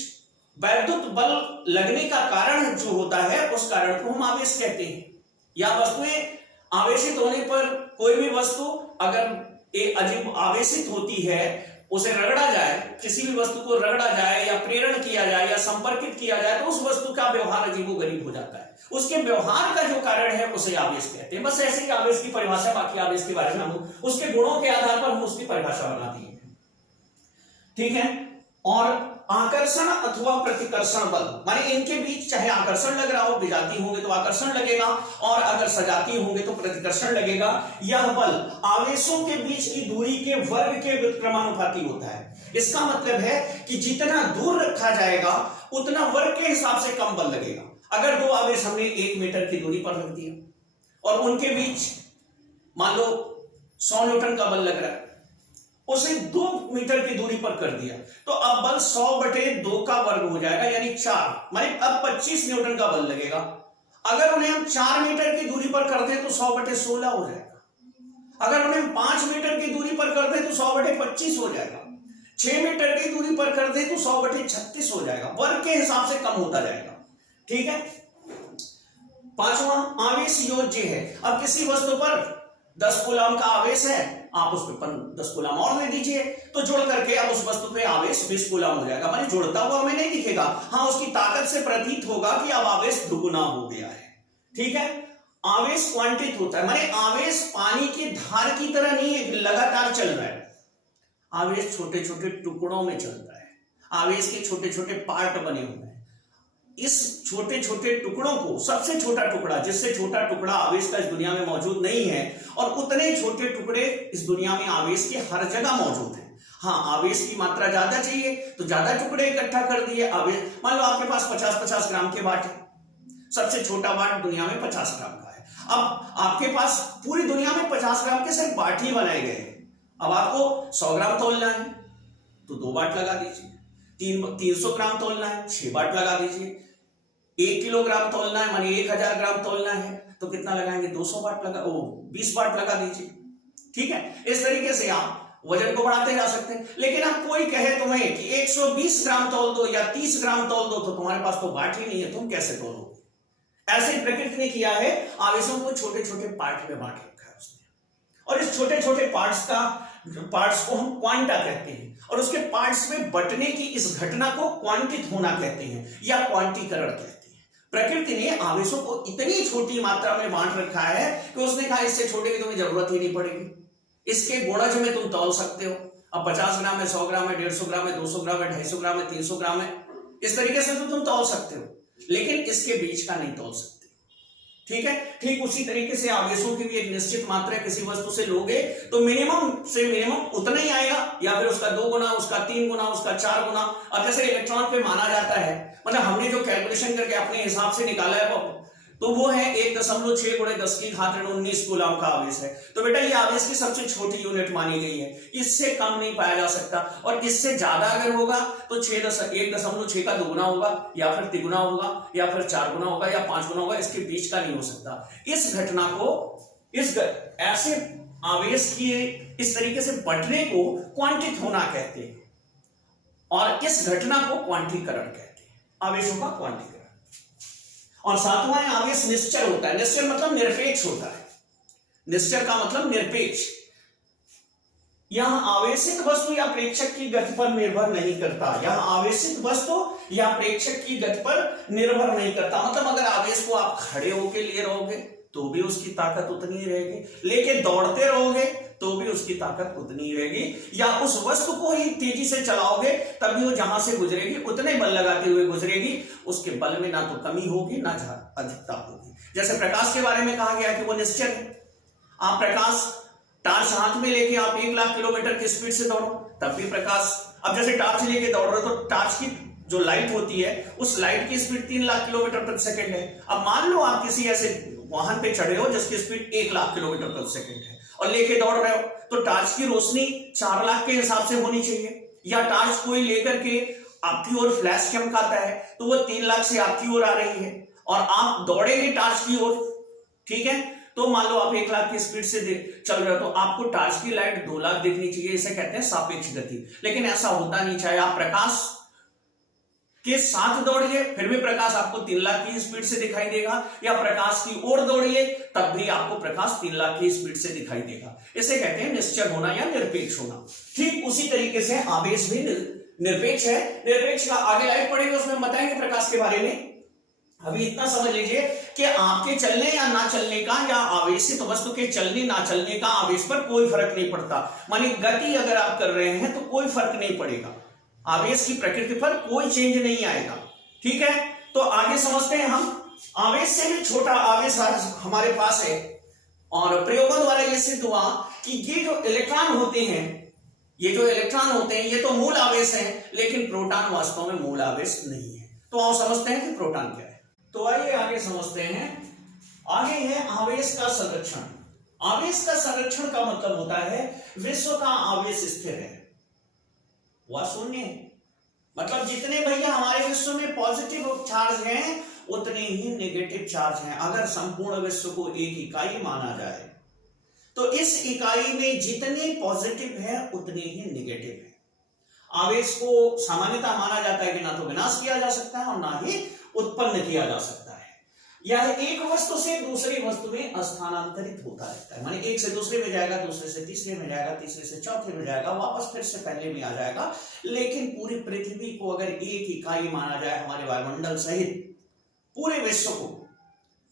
वैद्युत बल लगने का कारण जो होता है उस कारण को हम आवेश कहते हैं। या वस्तुएं आवेशित होने पर, कोई भी वस्तु अगर एक अजीब आवेशित होती है, उसे रगड़ा जाए, किसी भी वस्तु को रगड़ा जाए या प्रेरण किया जाए या संपर्कित किया जाए तो उस वस्तु का व्यवहार अजीबोगरीब हो जाता है। उसके व्यवहार का जो कारण है उसे आवेश कहते हैं। बस ऐसे ही आवेश की परिभाषा, बाकी आवेश के बारे में हम उसके गुणों के आधार पर हम उसकी परिभाषा बनाती है। ठीक है। और आकर्षण अथवा प्रतिकर्षण बल, माने इनके बीच चाहे आकर्षण लग रहा हो, विजातीय होंगे तो आकर्षण लगेगा, और अगर सजातीय होंगे तो प्रतिकर्षण लगेगा। यह बल आवेशों के बीच की दूरी के वर्ग के व्युत्क्रमानुपाती होता है। इसका मतलब है कि जितना दूर रखा जाएगा उतना वर्ग के हिसाब से कम बल लगेगा। अगर दो आवेश हमने 1 मीटर की दूरी पर रख दिया और उनके बीच मान लो 100 न्यूटन का बल लग रहा है, उसे 2 मीटर की दूरी पर कर दिया तो अब बल 100/2 का वर्ग हो जाएगा, यानी 4, माने अब 25 न्यूटन का बल लगेगा। अगर उन्हें हम 4 मीटर की दूरी पर कर दें तो 100/16 हो जाएगा। अगर उन्हें 5 मीटर की दूरी पर कर दें तो 100/25 हो जाएगा। 6 मीटर की दूरी पर कर दें तो 100/36 हो जाएगा। वर्ग के हिसाब से कम होता जाएगा। ठीक है। पांचवा आवेश योज्य है। अब किसी वस्तु पर 10 कूलम का आवेश है, आप उस पर 10 कूलम और दे दीजिए तो जुड़ करके अब उस वस्तु पे आवेश 20 कूलम हो जाएगा। माने जुड़ता हुआ हमें नहीं दिखेगा, हाँ उसकी ताकत से प्रतीत होगा कि अब आवेश दुगुना हो गया है। ठीक है। आवेश क्वांटित होता है, माने आवेश पानी की धार की तरह नहीं है लगातार चल रहा है। आवेश छोटे छोटे टुकड़ों में चलता है। आवेश के छोटे छोटे पार्ट बने हुए हैं। इस छोटे छोटे टुकड़ों को, सबसे छोटा टुकड़ा, जिससे छोटा टुकड़ा आवेश का इस दुनिया में मौजूद नहीं है, और उतने छोटे टुकड़े इस दुनिया में आवेश के हर जगह मौजूद हैं। हाँ, आवेश की मात्रा ज्यादा चाहिए तो ज्यादा टुकड़े इकट्ठा कर दिए। आवेश, मान लो आपके पास 50-50 ग्राम के वाट है, सबसे छोटा वाट दुनिया में 50 ग्राम का है। अब आपके पास पूरी दुनिया में 50 ग्राम के सिर्फ वाट ही बनाए गए हैं। अब आपको 100 ग्राम तोलना है तो 2 वाट लगा दीजिए, 300 ग्राम तोलना है 6 वाट लगा दीजिए, 1 किलोग्राम तोलना है मानिए 1000 ग्राम तोलना है तो कितना लगाएंगे, 200 वाट लगा, 20 वाट लगा दीजिए। ठीक है, इस तरीके से आप वजन को बढ़ाते जा सकते हैं। लेकिन अब कोई कहे तुम्हें कि 120 ग्राम तोल दो या 30 ग्राम तोल दो तो तुम्हारे पास तो वाट ही नहीं है, तुम कैसे तोलोगे? ऐसे प्रकृति ने किया है, आवेशों को छोटे छोटे पार्ट में बांट रखा है उसने, और इस छोटे छोटे पार्ट्स को हम क्वांटा कहते हैं, और उसके पार्ट्स में बंटने की इस घटना को क्वांटित होना कहते हैं या क्वांटीकरण कहते हैं। प्रकृति ने आवेशों को इतनी छोटी मात्रा में बांट रखा है कि उसने कहा इससे छोटे की तुम्हें जरूरत ही नहीं पड़ेगी, इसके गुणज में तुम तौल सकते हो। अब 50 ग्राम है, 100 ग्राम है, 150 ग्राम है, 200 ग्राम है, 250 ग्राम है, 300 ग्राम है, इस तरीके से तो तुम तौल सकते हो, लेकिन इसके बीच का नहीं तौल सकते। ठीक है, ठीक उसी तरीके से आवेशों की भी एक निश्चित मात्रा किसी वस्तु से लोगे तो मिनिमम से मिनिमम उतना ही आएगा, या फिर उसका 2 गुना, उसका 3 गुना, उसका 4 गुना। अब जैसे इलेक्ट्रॉन पे माना जाता है, मतलब हमने जो कैलकुलेशन करके अपने हिसाब से निकाला है तो वो है 1.6 × 10⁻19 कूलम का आवेश है। तो बेटा ये आवेश की सबसे छोटी यूनिट मानी गई है, इससे कम नहीं पाया जा सकता, और इससे ज्यादा अगर होगा तो 1.6 का 2 गुना होगा, या फिर 3 गुना होगा, या फिर 4 गुना होगा, या 5 गुना होगा, इसके बीच का नहीं हो सकता। इस घटना को ऐसे आवेश की इस तरीके से बंटने को क्वांटित होना कहते हैं, और इस घटना को क्वांटीकरण कहते हैं, आवेशों का क्वांटीकरण। और सातवां है आवेश निश्चल होता है। निश्चल मतलब निरपेक्ष होता है, निश्चल का मतलब निरपेक्ष। यह आवेशित वस्तु या प्रेक्षक की गति पर निर्भर नहीं करता, यह आवेशित वस्तु या प्रेक्षक की गति पर निर्भर नहीं करता। मतलब अगर आवेश को आप खड़े होकर लिए रहोगे तो भी उसकी ताकत उतनी ही रहेगी, लेके दौड़ते रहोगे तो भी उसकी ताकत उतनी ही रहेगी, या उस वस्तु को ही तेजी से चलाओगे तब भी वो जहां से गुजरेगी उतने बल लगाते हुए गुजरेगी, उसके बल में ना तो कमी होगी ना अधिकता होगी। जैसे प्रकाश के बारे में कहा गया कि वो निश्चल है। आप प्रकाश टार्च हाथ में लेके आप 1 लाख किलोमीटर की स्पीड से दौड़ो तब भी प्रकाश, अब जैसे टार्च लेके दौड़ रहे हो तो टार्च की जो लाइट होती है उस लाइट की स्पीड 3 लाख किलोमीटर प्रति सेकंड है। अब मान लो आप किसी ऐसे वाहन पे चढ़े हो जिसकी स्पीड 1 लाख किलोमीटर प्रति सेकंड है और लेके दौड़ रहे हो, तो टार्च की रोशनी 4 लाख के हिसाब से होनी चाहिए, या टार्च कोई लेकर के आपकी ओर फ्लैश चमकाता है तो वो 3 लाख से आपकी ओर आ रही है और आप दौड़ेंगे टार्च की ओर। ठीक है, तो मान लो आप 1 लाख की स्पीड से चल रहे हो तो आपको टार्च की लाइट 2 लाख दिखनी चाहिए, इसे कहते हैं सापेक्ष गति। लेकिन ऐसा होता नहीं, चाहे आप प्रकाश के साथ दौड़िए फिर भी प्रकाश आपको 3 लाख की स्पीड से दिखाई देगा, या प्रकाश की ओर दौड़िए तब भी आपको प्रकाश 3 लाख की स्पीड से दिखाई देगा। इसे कहते हैं निश्चल होना या निरपेक्ष होना। ठीक उसी तरीके से आवेश भी निरपेक्ष है। निरपेक्ष का आगे लाइट पड़ेगी उसमें बताएंगे प्रकाश के बारे में। अभी इतना समझ लीजिए कि आपके चलने या ना चलने का, या आवेशित वस्तु के चलने ना चलने का आवेश पर कोई फर्क नहीं पड़ता। मानी गति अगर आप कर रहे हैं तो कोई फर्क नहीं पड़ेगा, आवेश की प्रकृति पर कोई चेंज नहीं आएगा। ठीक है, तो आगे समझते हैं हम। आवेश से भी छोटा आवेश आज हमारे पास है, और प्रयोगों द्वारा यह सिद्ध हुआ कि ये जो इलेक्ट्रॉन होते हैं, ये तो मूल आवेश हैं, लेकिन प्रोटॉन वास्तव में मूल आवेश नहीं है। तो आओ समझते हैं कि प्रोटॉन क्या है। तो आइए आगे समझते हैं। आगे है आवेश का संरक्षण। आवेश का संरक्षण का मतलब होता है विश्व का आवेश स्थिर है, वह शून्य है। मतलब जितने भैया हमारे विश्व में पॉजिटिव चार्ज हैं उतने ही नेगेटिव चार्ज हैं। अगर संपूर्ण विश्व को एक इकाई माना जाए तो इस इकाई में जितने पॉजिटिव हैं उतने ही नेगेटिव हैं। आवेश को सामान्यतः माना जाता है कि ना तो विनाश किया जा सकता है और ना ही उत्पन्न किया जा सकता है। यह एक वस्तु से दूसरी वस्तु में स्थानांतरित होता रहता है, माने एक से दूसरे में जाएगा, दूसरे से तीसरे में जाएगा, तीसरे से चौथे में जाएगा, वापस फिर से पहले में आ जाएगा। लेकिन पूरी पृथ्वी को अगर एक इकाई माना जाए, हमारे वायुमंडल सहित पूरे विश्व को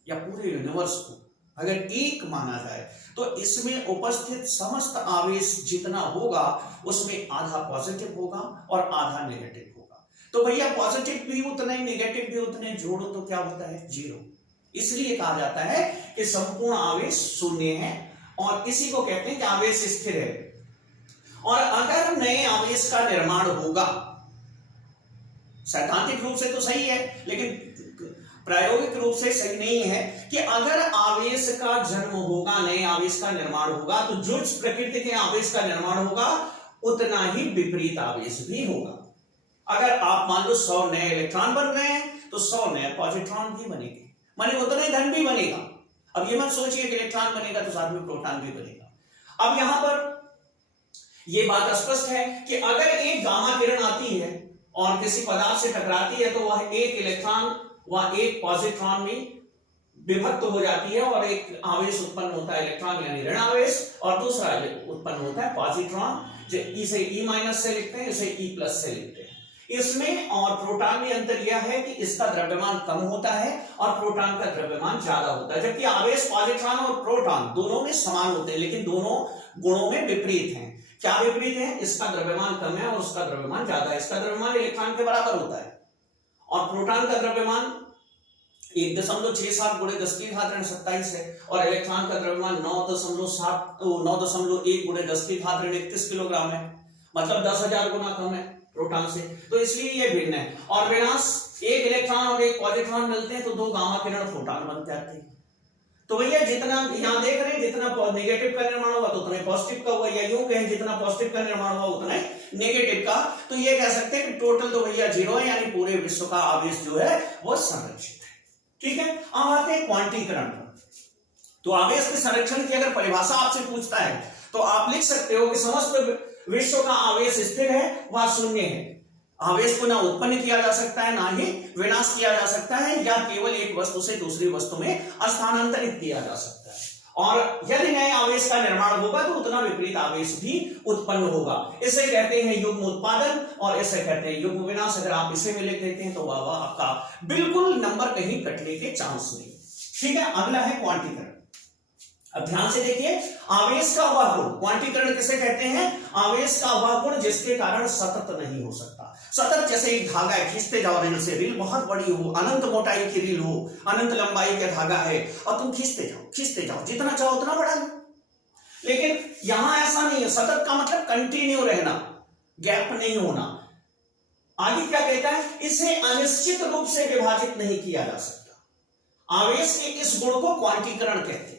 या पूरे यूनिवर्स को अगर एक माना जाए तो इसमें उपस्थित समस्त आवेश जितना होगा उसमें आधा पॉजिटिव होगा और आधा नेगेटिव होगा। तो भैया पॉजिटिव भी उतना ही नेगेटिव भी उतने, जोड़ो तो क्या होता है, 0। इसलिए कहा जाता है कि संपूर्ण आवेश शून्य है, और इसी को कहते हैं कि आवेश स्थिर है। और अगर अगर नए आवेश का निर्माण होगा, सैद्धांतिक रूप से तो सही है लेकिन प्रायोगिक रूप से सही नहीं है, कि अगर आवेश का जन्म होगा, नए आवेश का निर्माण होगा, तो जो इस प्रकृति के आवेश का निर्माण होगा उतना ही विपरीत आवेश भी होगा। अगर आप मान लो 100 नए इलेक्ट्रॉन बन रहे हैं तो 100 नए पॉजिट्रॉन भी बनेंगे, माने उतना ही धन भी बनेगा। अब ये मत सोचिए कि इलेक्ट्रॉन बनेगा तो साथ में प्रोटॉन भी बनेगा। अब यहां पर यह बात स्पष्ट है कि अगर एक गामा किरण आती है और किसी पदार्थ से टकराती है तो वह एक इलेक्ट्रॉन वह एक पॉजिट्रॉन में विभक्त हो जाती है और एक आवेश उत्पन्न होता है इलेक्ट्रॉन यानी ऋण आवेश, और दूसरा उत्पन्न होता है पॉजिट्रॉन, जो इसे ई माइनस से लिखते हैं, इसे ई प्लस से लिखते हैं। इसमें और प्रोटॉन में अंतर यह है कि इसका द्रव्यमान कम होता है और प्रोटॉन का द्रव्यमान ज्यादा होता है, जबकि आवेश पॉजिट्रॉन और प्रोटॉन दोनों में समान होते हैं लेकिन दोनों गुणों में विपरीत हैं। क्या विपरीत है? इसका द्रव्यमान कम है और उसका द्रव्यमान ज्यादा है। इसका द्रव्यमान इलेक्ट्रॉन के बराबर होता है और प्रोटॉन का द्रव्यमान 1.67 × 10⁻27 है और इलेक्ट्रॉन का द्रव्यमान 9.1 × 10⁻31 किलोग्राम है, मतलब 10,000 गुना कम है प्रोटॉन से। तो इसलिए ये भिन्न है। और विनाश एक इलेक्ट्रॉन और एक पॉजिट्रॉन मिलते हैं तो दो गामा किरण फोटॉन बन जाते हैं। तो भैया जितना यहां देख रहे हैं जितना नेगेटिव का निर्माण होगा तो उतना पॉजिटिव का होगा, या यूं कहें जितना पॉजिटिव का निर्माण होगा उतना नेगेटिव का। तो ये कह सकते हैं कि टोटल तो भैया 0 है, यानी पूरे विश्व का आवेश जो है वो संरक्षित है। ठीक है, अब आते हैं क्वांटीकरण पर। तो आवेश के संरक्षण की अगर परिभाषा आपसे पूछता है तो आप लिख सकते हो कि समस्त विश्व का आवेश स्थिर है, वह शून्य है। आवेश को ना उत्पन्न किया जा सकता है ना ही विनाश किया जा सकता है, या केवल एक वस्तु से दूसरी वस्तु में स्थानांतरित किया जा सकता है। और यदि नए आवेश का निर्माण होगा तो उतना विपरीत आवेश भी उत्पन्न होगा। इसे कहते हैं युग्म उत्पादन और इसे कहते हैं युग्म विनाश। अगर आप इसे में लिख देते हैं तो वाह आपका बिल्कुल नंबर कहीं कटने के चांस नहीं। ठीक है, अगला है क्वांटीकरण। अब ध्यान से देखिए, आवेश का वह गुण, क्वांटीकरण किसे कहते हैं? आवेश का वह गुण जिसके कारण सतत नहीं हो सकता। सतत जैसे एक धागा है, खींचते जाओ रील से, रील बहुत बड़ी हो, अनंत मोटाई की रील हो, अनंत लंबाई का धागा है और तुम खींचते जाओ जितना चाहो उतना बढ़ा लो। लेकिन यहां ऐसा नहीं है। सतत का मतलब कंटिन्यू रहना, गैप नहीं होना। आगे क्या कहता है? इसे अनिश्चित रूप से विभाजित नहीं किया जा सकता। आवेश के इस गुण को क्वांटीकरण कहते हैं।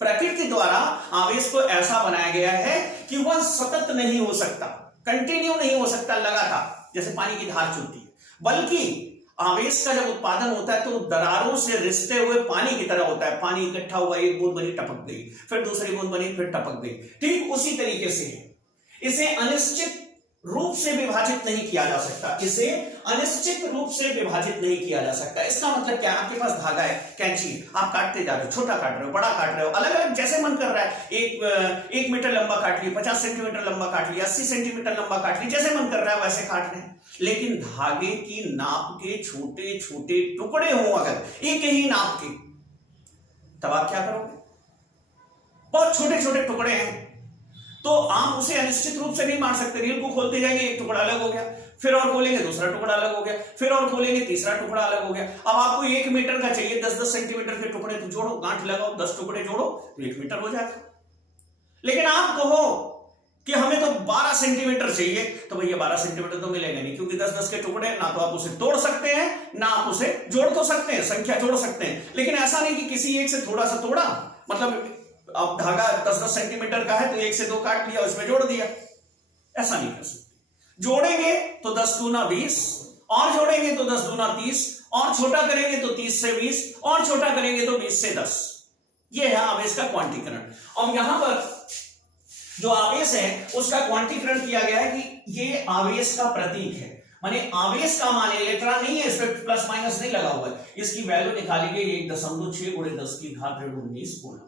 प्रकृति द्वारा आवेश को ऐसा बनाया गया है कि वह सतत नहीं हो सकता, कंटिन्यू नहीं हो सकता लगातार, जैसे पानी की धार चलती है, बल्कि आवेश का जब उत्पादन होता है तो दरारों से रिसते हुए पानी की तरह होता है। पानी इकट्ठा हुआ, एक बूंद बनी टपक गई, फिर दूसरी बूंद बनी फिर टपक गई। ठीक उसी तरीके से है। इसे अनिश्चित रूप से विभाजित नहीं किया जा सकता। इसे अनिश्चित रूप से विभाजित नहीं किया जा सकता। इसका मतलब क्या? आपके पास धागा है, कैंची, आप काटते जा रहे हो, छोटा काट रहे हो, बड़ा काट रहे हो, अलग अलग जैसे मन कर रहा है। 1 मीटर लंबा काट लिया, 50 सेंटीमीटर लंबा काट लिया, 80 सेंटीमीटर लंबा काट लिया, जैसे मन कर रहा है वैसे काट रहे हैं। लेकिन धागे की नाप के छोटे छोटे टुकड़े हो अगर एक ही नाप के, तब आप क्या करोगे? बहुत छोटे छोटे टुकड़े हैं तो आप उसे अनिश्चित रूप से नहीं मान सकते। रील को खोलते जाएंगे, एक टुकड़ा अलग हो गया, फिर और खोलेंगे दूसरा टुकड़ा अलग हो गया, फिर और खोलेंगे तीसरा टुकड़ा अलग हो गया। अब आपको 1 मीटर का चाहिए, 10-10 सेंटीमीटर के टुकड़े तो जोड़ो, गांठ लगाओ, 10 टुकड़े जोड़ो तो 1 मीटर हो जाएगा। लेकिन आप कहो कि हमें तो 12 सेंटीमीटर चाहिए, तो भैया 12 सेंटीमीटर तो मिलेगा नहीं, क्योंकि 10-10 के टुकड़े ना तो आप उसे तोड़ सकते हैं ना आप उसे जोड़ तो सकते हैं, संख्या जोड़ सकते हैं। लेकिन ऐसा नहीं कि किसी एक से थोड़ा सा तोड़ा, मतलब अब धागा 10-10 सेंटीमीटर का है तो 1 से 2 काट लिया, उसमें जोड़ दिया, ऐसा नहीं कर सकते। जोड़ेंगे तो 10 दूना 20, और जोड़ेंगे तो 10 दूना 30, और छोटा करेंगे तो 30 से 20, और छोटा करेंगे तो 20 से 10। यह है आवेश का क्वांटीकरण। और यहां पर जो आवेश है उसका क्वांटीकरण किया गया है कि ये आवेश का प्रतीक है, माने आवेश का मान इलेक्ट्रॉन नहीं है, इस पर प्लस माइनस नहीं लगा हुआ है। इसकी वैल्यू निकाली गई 1.6 × 10⁻19 गुना।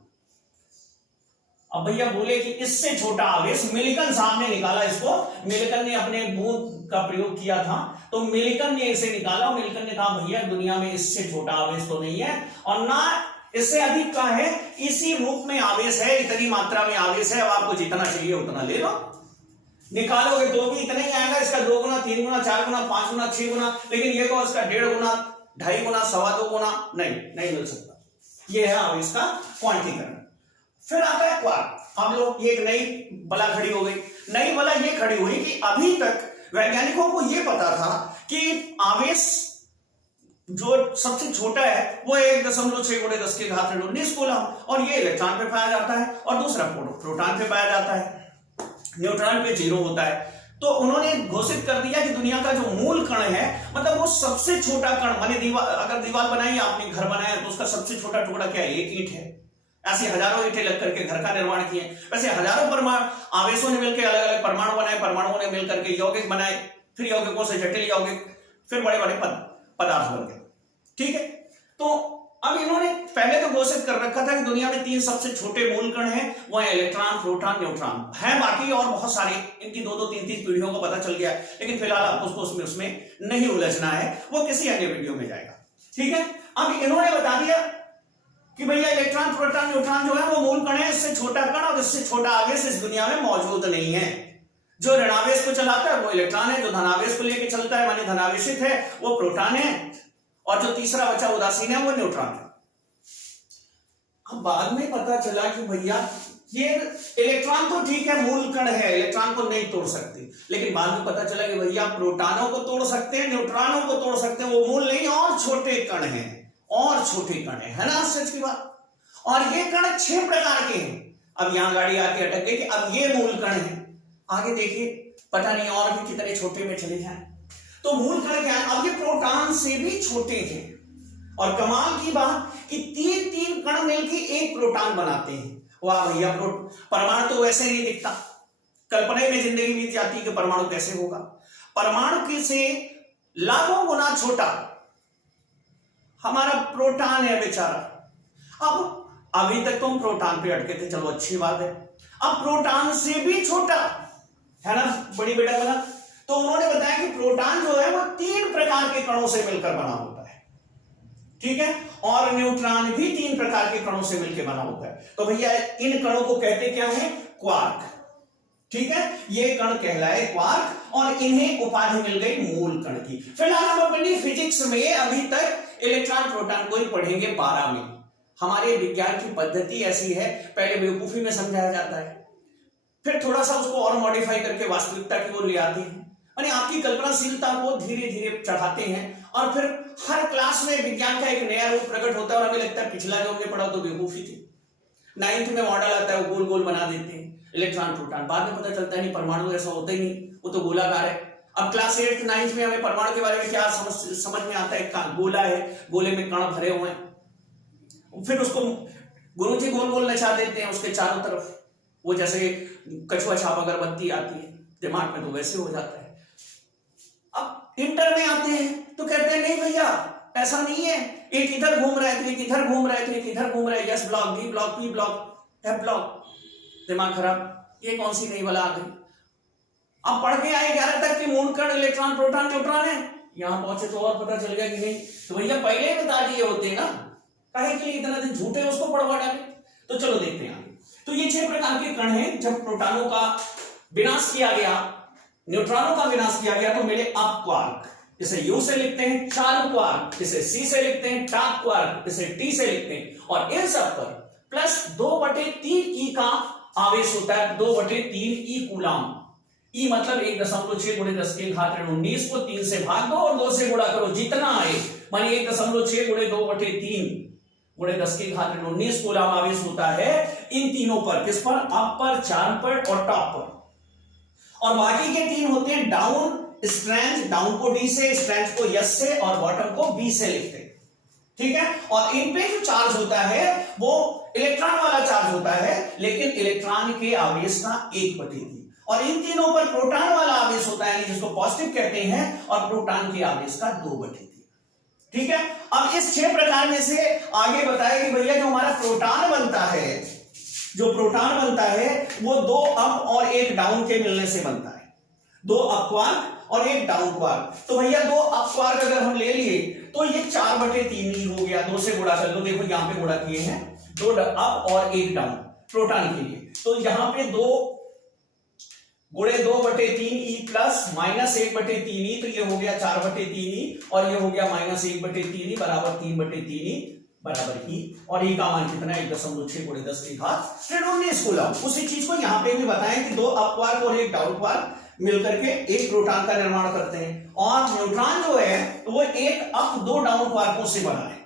अब भैया बोले कि इससे छोटा आवेश, मिल्टन साहब ने निकाला इसको, मिल्टन ने अपने बूंद का प्रयोग किया था तो मिल्टन ने इसे निकाला। मिल्टन ने कहा भैया दुनिया में इससे छोटा आवेश तो नहीं है और ना इससे अधिक का है, इसी रूप में आवेश है, इतनी मात्रा में आवेश है, अब आपको जितना चाहिए उतना ले लो। निकालोगे तो भी इतना ही आएगा, इसका 2 गुना, 3 गुना, 4 गुना, 5 गुना, 6 गुना, लेकिन ये को इसका 1.5 गुना, 2.5 गुना, 2.25 गुना नहीं मिल सकता। यह है आवेश का क्वांटीकरण। फिर आता है क्वार्क। अब लोग एक नई बला खड़ी हो गई, नई बला ये खड़ी हुई कि अभी तक वैज्ञानिकों को यह पता था कि आवेश जो सबसे छोटा है वो 1.6 × 10⁻⁹ कूलम, और ये इलेक्ट्रॉन पे पाया जाता है, और दूसरा प्रोटॉन पे पाया जाता है, न्यूट्रॉन पे 0 होता है। तो उन्होंने घोषित कर दिया कि दुनिया का जो मूल कण है, मतलब वो सबसे छोटा कण, माने दीवार, अगर दीवार बनाई आपने, घर बनाया, तो उसका सबसे छोटा टुकड़ा क्या है? एक ईंट है। ऐसे हजारों ईंटें लग करके घर का निर्माण किए, वैसे हजारों परमाणु आवेशों ने मिलकर अलग अलग परमाणु बनाए, परमाणुओं ने मिलकर के यौगिक बनाए, फिर यौगिकों से जटिल यौगिक, फिर बड़े बड़े पदार्थ बन गए। ठीक है, तो अब इन्होंने पहले तो घोषित कर रखा था कि दुनिया में 3 सबसे छोटे मूल कण हैं, वो है इलेक्ट्रॉन, प्रोटॉन, न्यूट्रॉन। है बाकी और बहुत सारे, इनकी 2-2, 3-3 पीढ़ियों को पता चल गया, लेकिन फिलहाल आपको उसमें नहीं उलझना है, वो किसी अन्य वीडियो में जाएगा। ठीक है, अब इन्होंने बता दिया कि भैया इलेक्ट्रॉन, प्रोटॉन, न्यूट्रॉन जो है वो मूल कण है, इससे छोटा कण और इससे छोटा आवेश इस दुनिया में मौजूद नहीं है। जो ऋणावेश को चलाता है वो इलेक्ट्रॉन है, जो धनावेश को लेकर चलता है माने धनावेशित है वो प्रोटॉन है, और जो तीसरा बचा उदासीन है वो न्यूट्रॉन है। अब बाद में पता चला कि भैया ये इलेक्ट्रॉन तो ठीक है, मूल कण है, इलेक्ट्रॉन को नहीं तोड़ सकते, लेकिन बाद में पता चला कि भैया प्रोटॉनों को तोड़ सकते हैं, न्यूट्रॉनों को तोड़ सकते हैं, वो मूल नहीं और छोटे कण हैं, और छोटे कण है ना, सच की बात। और ये कण 6 प्रकार के हैं। अब यहां गाड़ी आके अटक गई कि अब ये मूल कण है, आगे देखिए पता नहीं और भी कितने छोटे में चले जाएं। तो मूल कण क्या है? अब ये प्रोटॉन से भी छोटे हैं, और कमाल की बात कि 3-3 कण मिलकर एक प्रोटॉन बनाते हैं। वाह भैया, परमाणु तो वैसे नहीं दिखता, कल्पना में जिंदगी बीत जाती है कि परमाणु कैसे होगा। परमाणु की से लाखों गुना छोटा हमारा प्रोटॉन है बेचारा। अब अभी तक तो हम प्रोटॉन पे अटके थे, चलो अच्छी बात है, अब प्रोटॉन से भी छोटा है ना, बड़ी बेटा बना। तो उन्होंने बताया कि प्रोटॉन जो है वो 3 प्रकार के कणों से मिलकर बना होता है। ठीक है, और न्यूट्रॉन भी 3 प्रकार के कणों से मिलकर बना होता है। तो भैया इन कणों को कहते क्या है? क्वार्क। ठीक है, ये कण कहलाए क्वार्क, और इन्हें उपाधि मिल गई मूल कण की। फिलहाल हम अपनी फिजिक्स में अभी तक इलेक्ट्रॉन प्रोटॉन को ही पढ़ेंगे 12 में। हमारे विज्ञान की पद्धति ऐसी है, पहले बेवकूफी में समझाया जाता है, फिर थोड़ा सा उसको और मॉडिफाई करके वास्तविकता की ओर ले आते हैं, यानी आपकी कल्पनाशीलता को धीरे धीरे चढ़ाते हैं, और फिर हर क्लास में विज्ञान का एक नया रूप प्रकट होता है, और हमें लगता है पिछला जो हमने पढ़ा तो बेवकूफी थी। 9th में मॉडल आता है, वो गोल गोल बना देते हैं इलेक्ट्रॉन प्रोटॉन, बाद में पता चलता है नहीं, परमाणु ऐसा होता ही नहीं, वो तो गोलाकार है। अब क्लास 8th 9th में हमें परमाणु के बारे में क्या समझ में आता है? गोला है, गोले में कण भरे हुए हैं, फिर उसको गुरुजी गोल गोल नचा देते हैं उसके चारों तरफ, वो जैसे कछुआ छाप अगरबत्ती आती है, दिमाग में तो वैसे हो जाता है। अब इंटर में आते हैं तो कहते हैं नहीं भैया ऐसा नहीं है, एक इधर घूम रहा है तो एक इधर घूम रहा है तो एक इधर घूम रहा है, S block, B block, P block, F block, दिमाग खराब, ये कौन सी नई वाला आ गई। अब पढ़ के आए 11 तक कि मूल कण इलेक्ट्रॉन, प्रोटॉन, न्यूट्रॉन है, यहां पहुंचे तो और पता चल गया कि नहीं, तो भैया पहले ही बता दिए होते ना, काहे के लिए इतना दिन झूठे उसको पढ़वा डाले। तो चलो देखते हैं। तो ये 6 प्रकार के कण हैं। जब प्रोटॉनों का विनाश किया गया, न्यूट्रॉनों का विनाश किया गया, तो मिले अप क्वार्क, इसे यू से लिखते हैं, चार क्वार्क इसे सी से लिखते हैं, टाप क्वार्क इसे टी से लिखते हैं, और इन सब पर प्लस 2/3 ई का आवेश होता है, 2/3 ई कूलम। ई मतलब 1.6 × 10⁻⁹ को 3 से भाग दो और 2 से गुणा करो, जितना आए, मानिए 1.6 × 2/3 × 10⁻⁹ कूलम आवेश होता है इन तीनों पर। किस पर? अप पर, चार्म पर और टॉप पर। और बाकी के 3 होते हैं डाउन स्ट्रैंड, डाउन को डी से, स्ट्रैंड को एस से, और बॉटम को बी से लिखते हैं। ठीक है, और इन पे जो चार्ज होता है वो इलेक्ट्रॉन वाला चार्ज होता है, लेकिन इलेक्ट्रॉन के आवेश का 1/3, और इन तीनों पर प्रोटॉन वाला आवेश होता है, जिसको पॉजिटिव कहते हैं, और प्रोटॉन के आवेश का 2/3। ठीक है, अब इस 6 प्रकार में से आगे बताया कि भैया जो हमारा प्रोटॉन बनता है, जो प्रोटॉन बनता है वो 2 अप और 1 डाउन के मिलने से बनता है, 2 अप क्वार्क और 1 डाउन क्वार्क। तो भैया 2 अप क्वार्क अगर हम ले लिए तो ये 4/3 ही हो गया, 2 से गुणा कर लो, देखो यहां पे गुणा किए हैं, 2 अप और 1 डाउन प्रोटॉन के लिए, तो यहां पे 2 गुणे 2/3 ई प्लस -1/3 ई, तो ये हो गया 4/3 ई, और ये हो गया -1/3 ई बराबर 3/3 ई बराबर ही, और ई का मान कितना है? 1.6 × 10⁻⁹ कूलम। उसी चीज को यहां पे भी बताएं कि 2 अप क्वार्क और 1 डाउन क्वार्क मिलकर के एक प्रोटॉन का निर्माण करते हैं। और न्यूट्रॉन जो है वो एक अप दो डाउन क्वार्कों से बना है,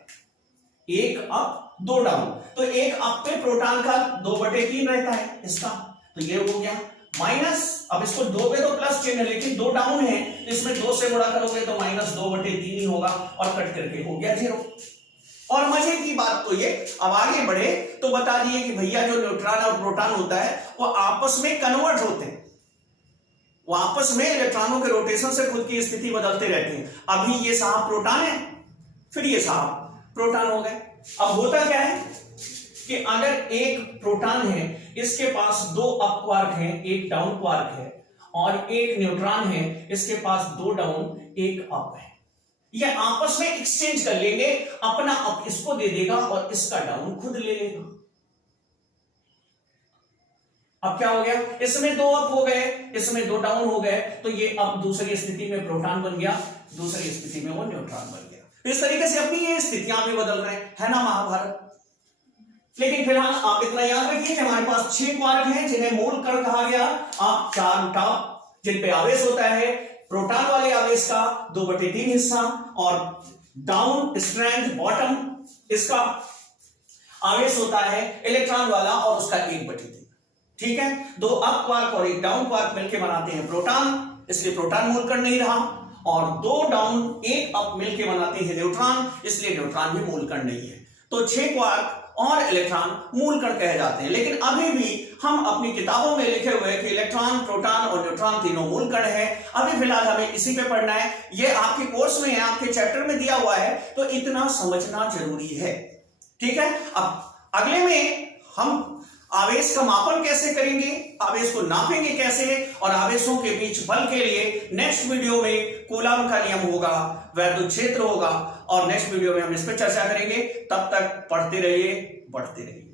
एक अप दो डाउन। तो एक अप पे प्रोटॉन का 2/3 रहता है इसका, तो ये हो गया माइनस, अब इसको 2 पे तो प्लस चिन्ह है लेकिन 2 डाउन है, इसमें 2 से गुणा करोगे तो -2/3 ही होगा और कट करके हो गया 0। और मजे की बात तो ये, अब आगे बढ़े तो बता दिए कि भैया जो न्यूट्रॉन और प्रोटॉन होता है वो आपस में कन्वर्ट होते हैं, वो आपस में इलेक्ट्रॉनों के रोटेशन से खुद की स्थिति बदलते रहते हैं। अभी ये साहब प्रोटॉन है, फिर ये साहब प्रोटॉन हो गए। अब होता क्या है कि अगर एक प्रोटॉन है, इसके पास 2 अप क्वार्क हैं, एक डाउन क्वार्क है, और एक न्यूट्रॉन है, इसके पास 2 डाउन एक अप है, ये आपस में एक्सचेंज कर लेंगे, अपना अप इसको दे देगा और इसका डाउन खुद ले लेगा। अब क्या हो गया, इसमें 2 अप हो गए, इसमें 2 डाउन हो गए, तो ये अब दूसरी स्थिति में प्रोटॉन बन गया, दूसरी स्थिति में वो न्यूट्रॉन बन गया। इस तरीके से अपनी ये स्थितियां भी बदल रहे हैं ना महाभारत। लेकिन फिलहाल आप इतना याद रखिए कि हमारे पास 6 क्वार्क हैं जिन्हें मूल कण कहा गया, आप 4 टॉप जिन पे आवेश होता है, प्रोटॉन वाले आवेश का 2/3 हिस्सा, और डाउन स्ट्रैंड बॉटम इसका आवेश होता है इलेक्ट्रॉन वाला और उसका 1/3। ठीक है, 2 अप क्वार्क और एक डाउन क्वार्क मिलकर बनाते हैं प्रोटॉन, इसलिए प्रोटॉन मूल कण नहीं रहा, और 2 डाउन एक अप मिलकर बनाते हैं न्यूट्रॉन, इसलिए न्यूट्रॉन भी मूल कण नहीं है। तो 6 क्वार्क और इलेक्ट्रॉन मूल कण कहे जाते हैं। लेकिन अभी भी हम अपनी किताबों में लिखे हुए कि इलेक्ट्रॉन, प्रोटॉन और न्यूट्रॉन तीनों मूल कण है। अभी फिलहाल हमें इसी पे पढ़ना है, ये आपके कोर्स में है, आपके चैप्टर में दिया हुआ है, तो इतना समझना जरूरी है। ठीक है, अब अगले में हम आवेश का मापन कैसे करेंगे, आवेश को नापेंगे कैसे, और आवेशों के बीच बल के लिए नेक्स्ट वीडियो में कूलॉम का नियम होगा, वैद्युत क्षेत्र होगा, और नेक्स्ट वीडियो में हम इस पर चर्चा करेंगे। तब तक पढ़ते रहिए, बढ़ते रहिए।